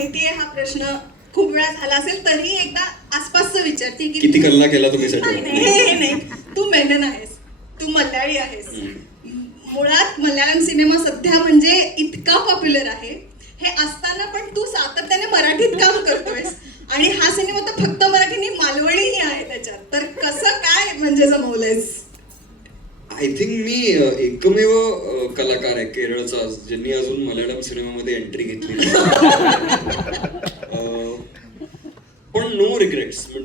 माहितीये हा प्रश्न खूप वेळा झाला असेल तरी एकदा आसपासचं विचारते की किती कल्ला केला तुम्ही नाही नाही, नाही तू मेनन आहेस. तू मल्याळी आहेस. मुळात मल्याळम सिनेमा सध्या म्हणजे इतका पॉप्युलर आहे. हे असताना पण तू सातत्याने मराठीत काम करतोयस. आणि हा सिनेमा तर फक्त मराठी नाही मालवणीही आहे त्याच्यात. तर कसं काय म्हणजे जमवलंयस? आय थिंक मी एकमेव कलाकार आहे. केरळचा. ज्यांनी अजून मल्याळम सिनेमामध्ये एंट्री घेतली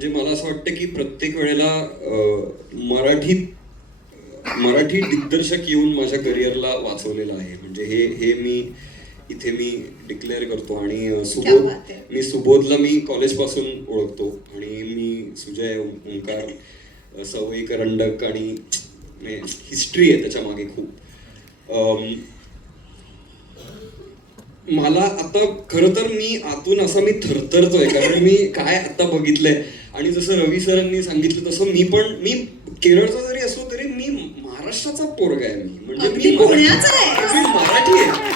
म्हणजे मला असं वाटतं की प्रत्येक वेळेला मराठीत मराठी दिग्दर्शक येऊन माझ्या करिअरला वाचवलेलं आहे म्हणजे हे हे मी इथे मी डिक्लेअर करतो आणि सुबोध. मी सुबोधला मी कॉलेजपासून ओळखतो आणि मी सुजय ओंकार अ, सवई करंडक आणि हिस्ट्री आहे त्याच्यामागे खूप मला आता खरं तर मी आतून असा मी थरथरतोय कारण मी काय आता बघितलंय. आणि जसं रवी सरांनी सांगितलं तसं मी पण मी केरळचा जरी असलो तरी मी महाराष्ट्राचा पोरगा आहे मी. म्हणजे मी मराठी- आहे. मी मराठी आहे.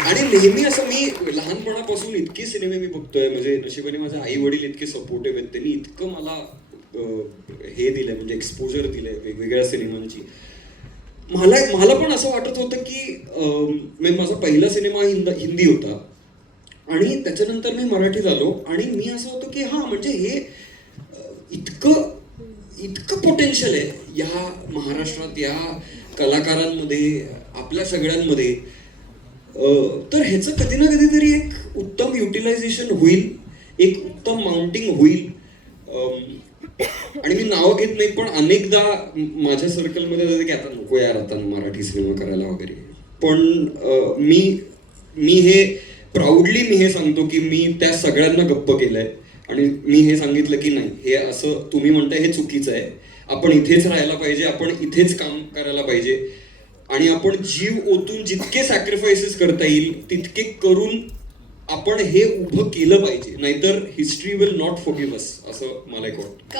आणि नेहमी असं मी लहानपणापासून इतके सिनेमे मी बघतोय. म्हणजे नशिबाने माझे आई वडील इतके सपोर्टिव्ह आहेत. त्यांनी इतकं मला हे दिलंय म्हणजे एक्सपोजर दिलंय वेगवेगळ्या सिनेमांची. मला मला पण असं वाटत होतं की मी म्हणजे माझा पहिला सिनेमा हिंद हिंदी होता. आणि त्याच्यानंतर मी मराठी झालो. आणि मी असं होतं की हा म्हणजे हे इतकं इतकं पोटेन्शियल आहे. या महाराष्ट्रात या कलाकारांमध्ये आपल्या सगळ्यांमध्ये. तर ह्याचं कधी ना कधीतरी एक उत्तम युटिलायझेशन होईल. एक उत्तम माउंटिंग होईल. आणि मी नावं घेत नाही पण अनेकदा माझ्या सर्कलमध्ये जाते की आता नको यार आता मराठी सिनेमा करायला वगैरे. पण मी मी हे प्राऊडली मी हे सांगतो की मी त्या सगळ्यांना गप्प केलंय. आणि मी हे सांगितलं की नाही हे असं तुम्ही म्हणताय हे चुकीचं आहे. आपण इथेच राहायला पाहिजे आपण इथेच काम करायला पाहिजे. आणि आपण जीव ओतून जितके सॅक्रिफायसेस करता येईल तितके करून आपण हे उभं केलं पाहिजे. नाहीतर history will not forgive us असं मला एक वाटतं.